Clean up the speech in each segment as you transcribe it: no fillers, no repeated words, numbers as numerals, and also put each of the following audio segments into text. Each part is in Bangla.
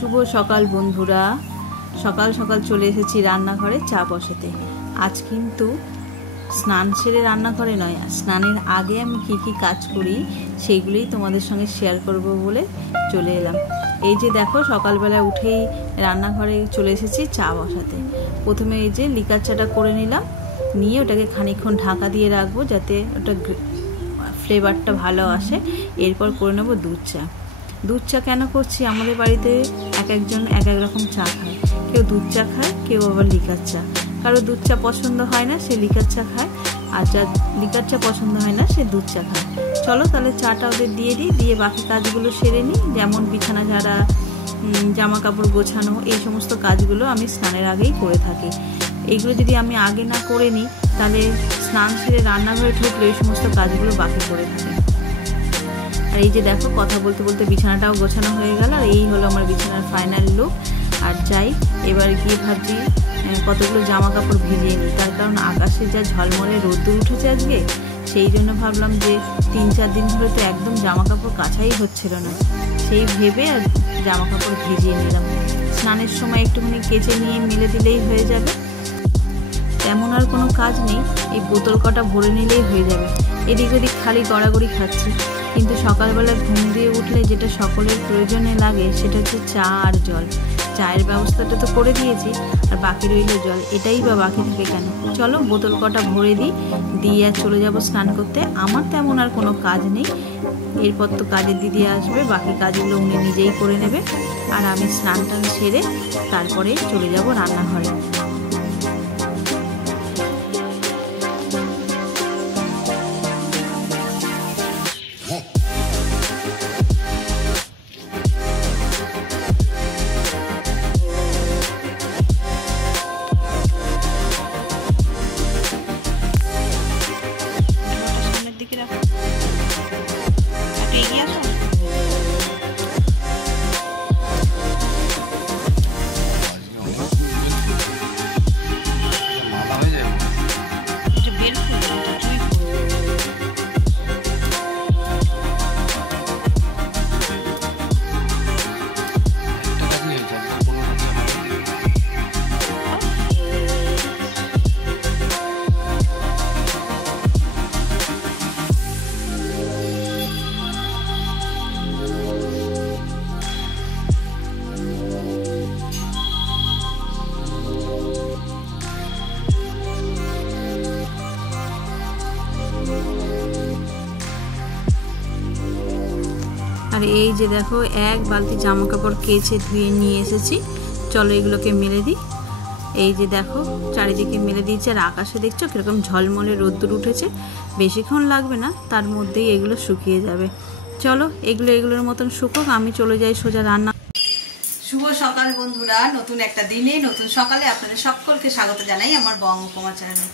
শুভ সকাল বন্ধুরা। সকাল সকাল চলে এসেছি রান্নাঘরে চা বসাতে। আজ কিন্তু স্নান সেরে রান্নাঘরে নয়, স্নানের আগে আমি কি কি কাজ করি সেইগুলোই তোমাদের সঙ্গে শেয়ার করব বলে চলে এলাম। এই যে দেখো, সকালবেলা উঠেই রান্নাঘরে চলে এসেছি চা বসাতে। প্রথমে এই যে লিকার চাটা করে নিলাম, নিয়ে ওটাকে খানিকক্ষণ ঢাকা দিয়ে রাখবো যাতে ওটা ফ্লেভারটা ভালো আসে। এরপর করে নেবো দুধ চা। দুধ চা কেন করছি, আমাদের বাড়িতে এক একজন এক এক রকম চা খায়। কেউ দুধ চা খায়, কেউ আবার লিকার চা। কারো দুধ চা পছন্দ হয় না, সে লিকার চা খায়, আর যার লিকার চা পছন্দ হয় না সে দুধ চা খায়। চলো তাহলে চাটা ওদের দিয়ে দিই, দিয়ে বাকি কাজগুলো সেরে নিই। যেমন বিছানা ঝাড়া, জামা কাপড় গোছানো, এই সমস্ত কাজগুলো আমি স্নানের আগেই করে থাকি। এইগুলো যদি আমি আগে না করে নিই তাহলে স্নান সেরে রান্নাঘরে ঢুকলে এই সমস্ত কাজগুলো বাকি পড়ে থাকে। আর এই যে দেখো, কথা বলতে বলতে বিছানাটাও গোছানো হয়ে গেল। আর এই হলো আমার বিছানার ফাইনাল লুক। আর যাই এবার গিয়ে ভাবছি কতগুলো জামা কাপড় ভিজিয়ে নিই, তার কারণ আকাশে যা ঝলমলে রোদ্দুর উঠেছে আজকে, সেই জন্য ভাবলাম যে 3-4 দিন ধরে তো একদম জামা কাপড় কাচাই হচ্ছিল না, সেই ভেবে আর জামা কাপড় ভিজিয়ে নিলাম। স্নানের সময় একটুখানি কেচে নিয়ে মেলে দিলেই হয়ে যাবে, তেমন আর কোনো কাজ নেই। এই বোতল কটা ভরে নিলেই হয়ে যাবে। এদিক ওদিক খালি গড়াগড়ি খাচ্ছি, কিন্তু সকালবেলা ঘুম দিয়ে উঠলে যেটা সকলের প্রয়োজনে লাগে সেটা হচ্ছে চা আর জল। চায়ের ব্যবস্থাটা তো করে দিয়েছি, আর বাকি রইল জল। এটাই বা বাকি থাকে কেন? চলো বোতল কটা ভরে দিই, দিয়ে আর চলে যাব স্নান করতে। আমার তেমন আর কোনো কাজ নেই। এরপর তো কাজের দিদি আসবে, বাকি কাজগুলো উনি নিজেই করে নেবে। আর আমি স্নান টান সেরে তারপরে চলে যাব রান্নাঘরে। আর এই যে দেখো, এক বালতি জামা কাপড় কেচে ধুয়ে নিয়ে এসেছি। চলো এগুলোকে মেলে দিই। এই যে দেখো, চারিদিকে মেলে দিয়েছে। আর আকাশে দেখছো কীরকম ঝলমলে রোদ্দুর উঠেছে। বেশিক্ষণ লাগবে না, তার মধ্যেই এগুলো শুকিয়ে যাবে। চলো এগুলোর মতন শুকোক, আমি চলে যাই সোজা রান্না। শুভ সকাল বন্ধুরা, নতুন একটা দিনে নতুন সকালে আপনাদের সকলকে স্বাগত জানাই আমার বঙ্গোপমা চ্যানেলে।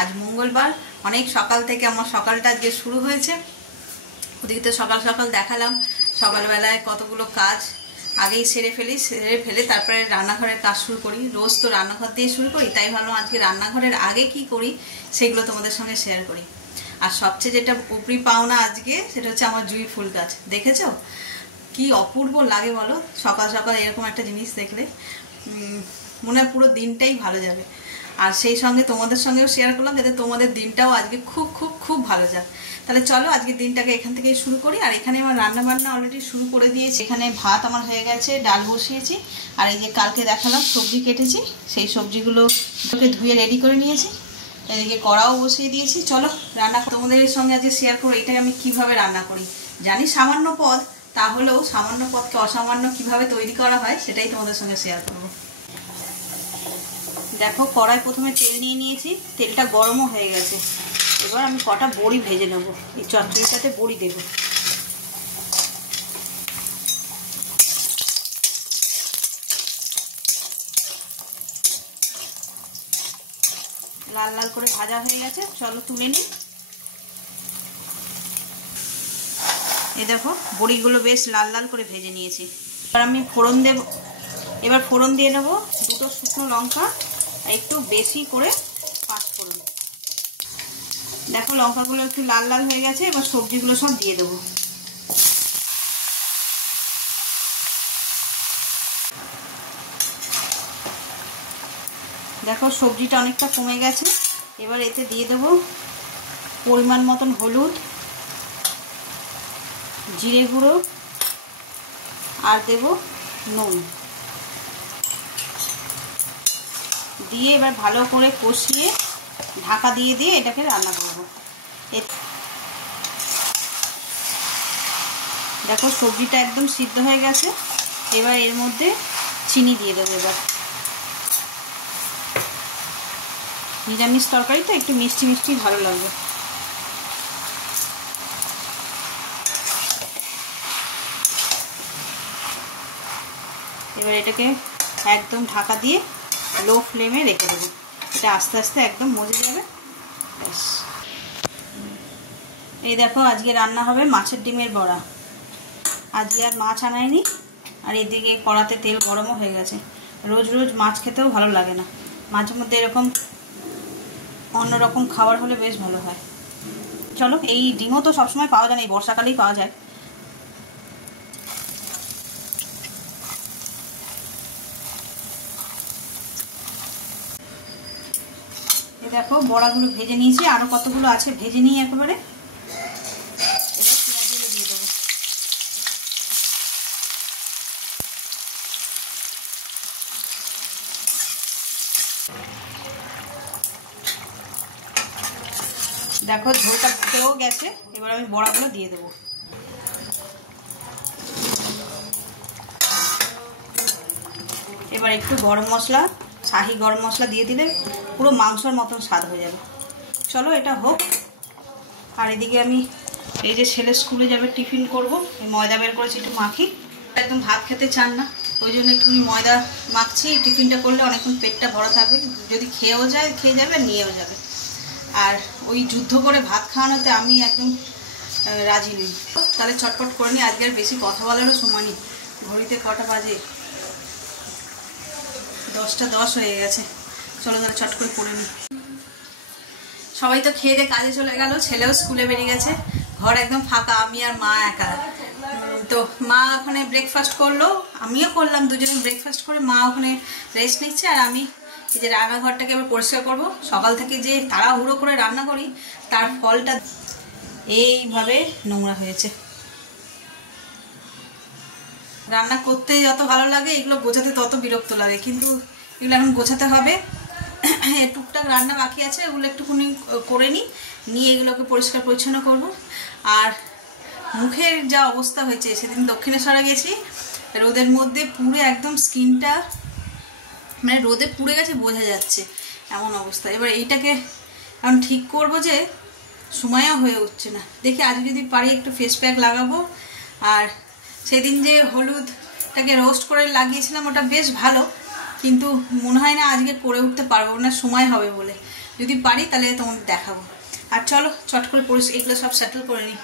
আজ মঙ্গলবার, অনেক সকাল থেকে আমার সকালটা আজকে শুরু হয়েছে। ওদিকে তো সকাল সকাল দেখালাম, সকালবেলায় কতগুলো কাজ আগেই সেরে ফেলে তারপরে রান্নাঘরের কাজ শুরু করি। রোজ তো রান্নাঘর দিয়ে শুরু করি, তাই ভাবলাম আজকে রান্নাঘরের আগে কি করি সেগুলো তোমাদের সঙ্গে শেয়ার করি। আর সবচেয়ে যেটা উপরি পাওনা আজকে, সেটা হচ্ছে আমার জুঁই ফুল গাছ। দেখেছো কি অপূর্ব লাগে বলো? সকাল সকাল এরকম একটা জিনিস দেখলে মনে হয় পুরো দিনটাই ভালো যাবে। আর সেই সঙ্গে তোমাদের সঙ্গেও শেয়ার করলাম যাতে তোমাদের দিনটাও আজকে খুব খুব খুব ভালো যাক। তাহলে চলো আজকের দিনটাকে এখান থেকেই শুরু করি। আর এখানে আমার রান্না বান্না অলরেডি শুরু করে দিয়েছি। এখানে ভাত আমার হয়ে গেছে, ডাল বসিয়েছি। আর এই যে কালকে দেখালাম সবজি কেটেছি, সেই সবজিগুলোকে ধুয়ে রেডি করে নিয়েছি। এদিকে কড়াও বসিয়ে দিয়েছি। চলো রান্না তোমাদের সঙ্গে আজকে শেয়ার করো এটাই আমি কিভাবে রান্না করি। জানি সামান্য পদ, তাহলেও সামান্য পদকে অসামান্য কিভাবে তৈরি করা হয় সেটাই তোমাদের সঙ্গে শেয়ার করবো। দেখো, কড়াই প্রথমে তেল নিয়ে নিয়েছি, তেলটা গরমও হয়ে গেছে। এবার আমি কটা বড়ি ভেজে নেব। এই চচ্চড়িটাতে বড়ি দেব। লাল লাল করে ভাজা হয়ে গেছে, চলো তুলে নিই। এই দেখো, বড়িগুলো বেশ লাল লাল করে ভেজে নিয়েছি। এবার আমি ফোড়ন দেব। এবার ফোড়ন দিয়ে নেবো 2টো শুকনো লঙ্কা, একটু বেশি করে 5 ফোড়ন। দেখো লঙ্কাগুলো একটু লাল লাল হয়ে গেছে। এবার সবজিগুলো সব দিয়ে দেবো। দেখো সবজিটা অনেকটা কমে গেছে। এবার এতে দিয়ে দেব পরিমাণ মতন হলুদ, জিরে গুঁড়ো আর দেব নুন দিয়ে এবার ভালো করে কষিয়ে ঢাকা দিয়ে দিয়ে এটাকে রান্না করব। দেখো সবজিটা একদম সিদ্ধ হয়ে গেছে। এবার এর মধ্যে চিনি দিয়ে দেবো। এবার নিরামিষ তরকারি তো একটু মিষ্টি মিষ্টি ভালো লাগবে। এবার এটাকে একদম ঢাকা দিয়ে লো ফ্লেমে রেখে দেবো। এটা আস্তে আস্তে একদম মজে যাবে। ব্যাস, এই দেখো আজকে রান্না হবে মাছের ডিমের বড়া। আজকে আর মাছ আনাইনি, আর এদিকে কড়াতে তেল গরমও হয়ে গেছে। রোজ রোজ মাছ খেতেও ভালো লাগে না, মাঝে মধ্যে এরকম অন্যরকম খাবার হলে বেশ ভালো হয়। চলো, এই ডিমও তো সবসময় পাওয়া যায় না, এই বর্ষাকালেই পাওয়া যায়। এই দেখো বড়াগুলো ভেজে নিয়েছি, আরো কতগুলো আছে ভেজে নিয়ে একেবারে। এবার পেঁয়াজগুলো দিয়ে দেবো। দেখো ঝোলটা ফুটেও গেছে। এবার আমি বড়াগুলো দিয়ে দেবো। এবার একটু গরম মশলা, শাহি গরম মশলা দিয়ে দিলে পুরো মাংসের মতন স্বাদ হয়ে যাবে। চলো এটা হোক। আর এদিকে আমি এই যে ছেলে স্কুলে যাবে, টিফিন করব, ময়দা বের করেছি একটু মাখি। একদম ভাত খেতে চান না, ওই জন্য একটু ময়দা মাখছি। টিফিনটা করলে অনেকক্ষণ পেটটা ভরা থাকবে, যদি খেয়েও যায় খেয়ে যাবে, নিয়েও যাবে। আর ওই যুদ্ধ করে ভাত খাওয়ানোতে আমি একদম রাজি নেই। তাহলে চটপট করে নিই, আজকে আর বেশি কথা বলারও সময় নেই। ঘড়িতে কটা বাজে? 10:10 হয়ে গেছে। চলো তাহলে চট করে করে নিই। সবাই তো খেয়ে দিয়ে কাজে চলে গেল, ছেলেও স্কুলে বেরিয়ে গেছে, ঘর একদম ফাঁকা, আমি আর মা একা। তো মা ওখানে ব্রেকফাস্ট করলো, আমিও করলাম, দুজনে ব্রেকফাস্ট করে মা ওখানে রেস্ট নিচ্ছে। আর আমি এই যে রান্নাঘরটাকে এবার পরিষ্কার করবো। সকাল থেকে যে তাড়াহুড়ো করে রান্না করি, তার ফলটা এইভাবে নোংরা হয়েছে। রান্না করতে যত ভালো লাগে, এগুলো গোছাতে তত বিরক্ত লাগে, কিন্তু এগুলো এখন গোছাতে হবে। টুকটাক রান্না বাকি আছে, ওগুলো একটুখানি করে নিয়ে এগুলোকে পরিষ্কার পরিচ্ছন্ন করব। আর মুখের যা অবস্থা হয়েছে, সেদিন দক্ষিণেশ্বরে গেছি, রোদের মধ্যে পুরো একদম স্কিনটা মানে রোদে পুড়ে গেছে, বোঝা যাচ্ছে এমন অবস্থা। এবার এইটাকে এখন ঠিক করব, যে সময়ও হয়ে উঠছে না। দেখি আজ যদি পারি একটু ফেস প্যাক লাগাবো। আর সেদিন যে হলুদটাকে রোস্ট করে লাগিয়েছিলাম, ওটা বেশ ভালো, কিন্তু মনে হয় না আজকে করে উঠতে পারবো না, সময় হবে বলে। যদি পারি তাহলে তোমাদের দেখাবো। আর চলো চট করে এগুলো সব সেটেল করে নিই।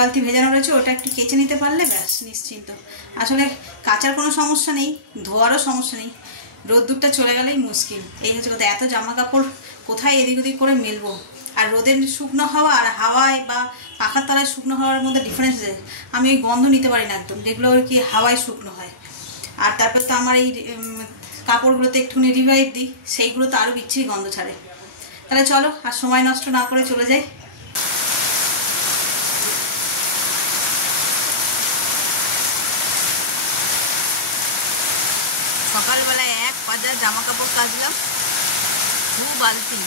বালতি ভেজানো রয়েছে, ওটা একটু কেচে নিতে পারলে ব্যাস নিশ্চিন্ত। আসলে কাচার কোনো সমস্যা নেই, ধোয়ারও সমস্যা নেই, রোদ্দুরটা চলে গেলেই মুশকিল। এই হচ্ছে কথা, এত জামা কাপড় কোথায় এদিক ওদিক করে মেলবো। আর রোদের শুকনো হাওয়া আর হাওয়ায় বা পাখার তলায় শুকনো হাওয়ার মধ্যে ডিফারেন্স আছে। আমি ওই গন্ধ নিতে পারি না একদম, যেগুলো আর কি হাওয়ায় শুকনো হয়। আর তারপর তো আমার এই কাপড়গুলোতে একটুখানি রিভাইভ দিই, সেইগুলো তো আরও বিচ্ছিরি গন্ধ ছাড়ে। তাহলে চলো আর সময় নষ্ট না করে চলে যাই। সকালবেলায় 1 পাজা জামা কাপড় কাচলাম, 2 বালতি,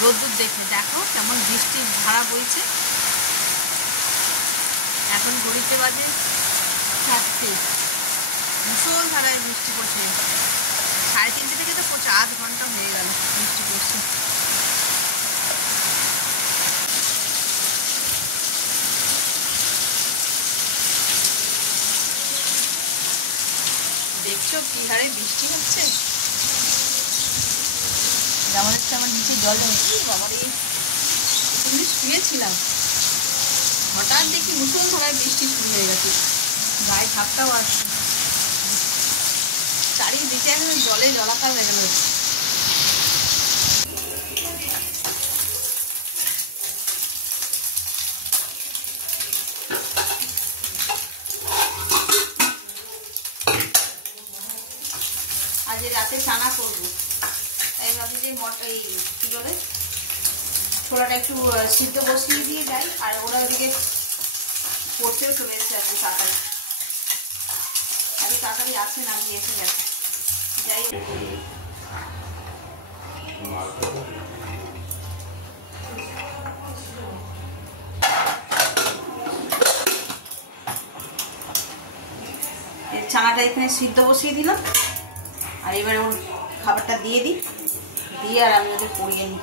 রোদ্দুর দেখে দেখো কেমন বৃষ্টির ধারা বইছে। এখন ঘড়িতে বাজে 4টে, ভীষণ ধারায় বৃষ্টি পড়ছে। 3:30 থেকে তো 5 ঘন্টা হয়ে গেল বৃষ্টি পড়ছে। দেখছো কি হারে বৃষ্টি হচ্ছে, যেমন হচ্ছে আমার নিচে জল জমেছে। বাবার এই শুয়েছিলাম, হঠাৎ দেখি মুসুল ধারায় বৃষ্টি শুরু হয়ে গেছে, গায়ে ঝাপটাও আসছে, চারিদিকে একদম জলে জলাকার হয়ে গেল। আজ রাতে চানা করবো, এই ভাবি যে এই কি বলে ছোলাটা একটু সিদ্ধ বসিয়ে দিয়ে যাই, আর ওরা ওদিকে পড়তেও চলে এসেছে আজকে তাড়াতাড়ি, আজকে তাড়াতাড়ি আসে না, গিয়ে এসে গেছে। যাই চানাটা এখানে সিদ্ধ বসিয়ে দিলাম, আর এবার ওর খাবারটা দিয়ে দিই, দিয়ে আর আমি ওদের পড়িয়ে নিই।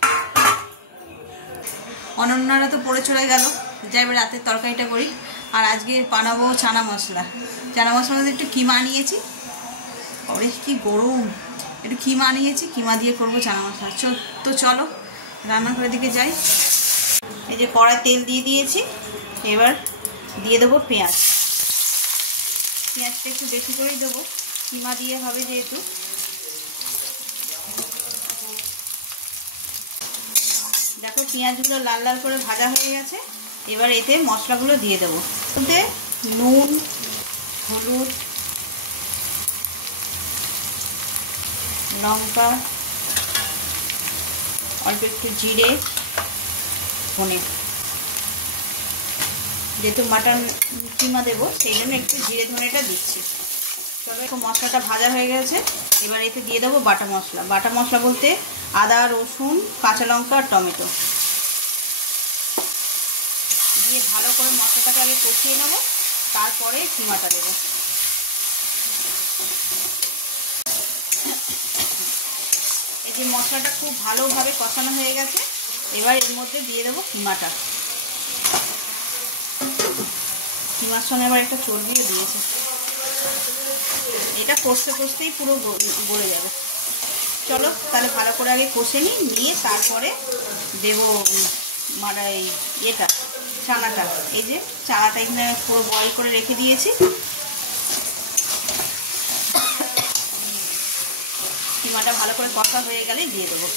অনন্যারা তো পড়ে চলে গেল, যাই এবার রাতের তরকারিটা করি। আর আজকে বানাবো চানা মশলা। চানা মশলার মধ্যে একটু কিমা নিয়েছি, ওরে কি গরম, একটু কিমা নিয়েছি, কিমা দিয়ে করবো চানা মশলা। তো চলো রান্নাঘরের দিকে যাই। এই যে কড়াই তেল দিয়ে দিয়েছি, এবার দিয়ে দেবো পেঁয়াজ। পেঁয়াজটা একটু বেশি করেই দেবো, কিমা দিয়ে হবে যেহেতু। দেখো পেঁয়াজগুলো লাল লাল করে ভাজা হয়ে গেছে, এবার এতে মশলাগুলো দিয়ে দেবো। এতে নুন, হলুদ, লঙ্কা, অল্প একটু জিরে, ধনে, যেহেতু মাটন কিমা দেবো সেই জন্য একটু জিরে ধনেটা দিচ্ছি। চলো একটু মশলাটা ভাজা হয়ে গেছে, এবার এতে দিয়ে দেবো বাটা মশলা। বাটা মশলা বলতে আদা, রসুন, কাঁচা লঙ্কা আর টমেটো দিয়ে ভালো করে মশলাটাকে আগে কষিয়ে নেবো, তারপরে কিমাটা দেবো। এই যে মশলাটা খুব ভালোভাবে কষানো হয়ে গেছে, এবার এর মধ্যে দিয়ে দেবো কিমাটা। কিমার সঙ্গে আবার একটা চর্বিও দিয়েছে, এটা কষতে কষতেই পুরো গলে যাবে। চলো তাহলে ভালো করে আগে কষে নিয়ে তারপরে দেবো মানে এটা চানাটা। এই যে চানাটা এখানে পুরো বয়েল করে রেখে দিয়েছি, কিমাটা ভালো করে কষা হয়ে গেলে দিয়ে দেবো।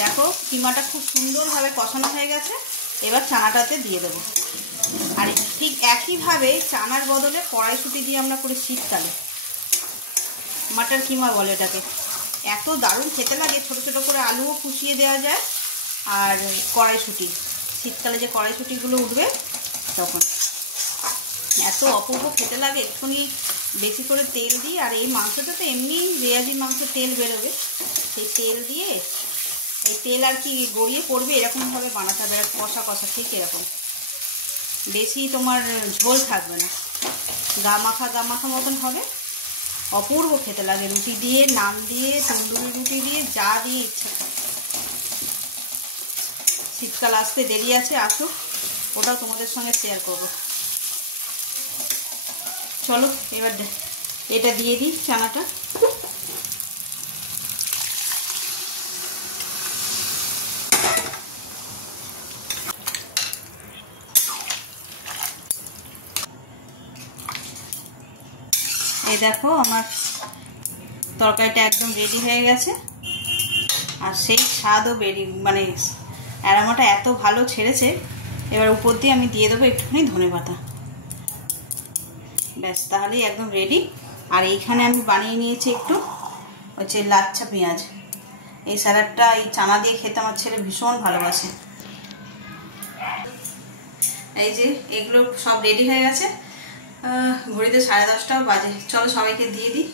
দেখো কিমাটা খুব সুন্দরভাবে কষানো হয়ে গেছে, এবার চানাটাতে দিয়ে দেবো। আর ঠিক একইভাবে চানার বদলে কড়াইশুঁটি দিয়ে আমরা করি শীতকালে, মাটার কিমা বলে এটাকে। এত দারুণ খেতে লাগে, ছোট ছোট করে আলুও কুচিয়ে দেওয়া যায়। আর কড়াইশুঁটি, শীতকালে যে কড়াইশুঁটিগুলো উঠবে তখন এত অপূর্ব খেতে লাগে। একটুখানি বেশি করে তেল দিই, আর এই মাংসটা তো এমনি রেয়াজি মাংস তেল বেরোবে, সেই তেল দিয়ে এই তেল আর কি গড়িয়ে পড়বে এরকমভাবে বানাতে হবে, কষা কষা ঠিক এরকম, বেশি তোমার ঝোল থাকবে না, গা মাখা মতন হবে। অপূর্ব খেতে লাগে, রুটি দিয়ে, নান দিয়ে, তন্দুরি রুটি দিয়ে, যা দিয়ে ইচ্ছা। শীতকাল আসতে দেরি আছে, আসুক, ওটাও তোমাদের সঙ্গে শেয়ার করব। চলো এবার এটা দিয়ে দিই চানাটা। এই দেখো আমার তরকারিটা একদম রেডি হয়ে গেছে, আর সেই স্বাদও মানে অ্যারোমাটা এত ভালো ছেড়েছে। এবার উপর দিয়ে আমি দিয়ে দেবো একটুখানি ধনেপাতা, ব্যাস তাহলেই একদম রেডি। আর এইখানে আমি বানিয়ে নিয়েছি একটু হচ্ছে লাচ্ছা পেঁয়াজ। এই স্যালাডটা এই চানা দিয়ে খেতে আমার ছেলে ভীষণ ভালোবাসে। এই যে এগুলো সব রেডি হয়ে গেছে, ঘড়িতে 10:30টাও বাজে। চলো সবাইকে দিয়ে দিই।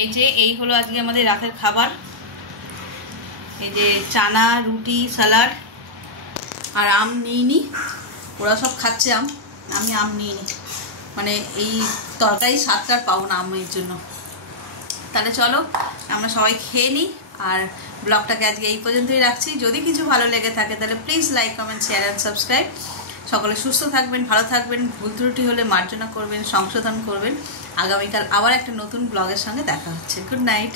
এই যে এই হলো আজকে আমাদের রাতের খাবার। এই যে চানা, রুটি, স্যালাড আর আম নিইনি, ওরা সব খাচ্ছে আম, আমি আম নিইনি, মানে এই তরকারি স্বাদটা পাবো না আমের জন্য। তাহলে চলো আমরা সবাই খেয়ে নিই, আর ব্লগটাকে আজকে এই পর্যন্তই রাখছি। যদি কিছু ভালো লেগে থাকে তাহলে please like, comment, share and subscribe. সকলে সুস্থ থাকবেন, ভালো থাকবেন, ভুল ত্রুটি হলে মার্জনা করবেন, সংশোধন করবেন। আগামীকাল আবার একটা নতুন ব্লগের সঙ্গে দেখা হচ্ছে। Good night.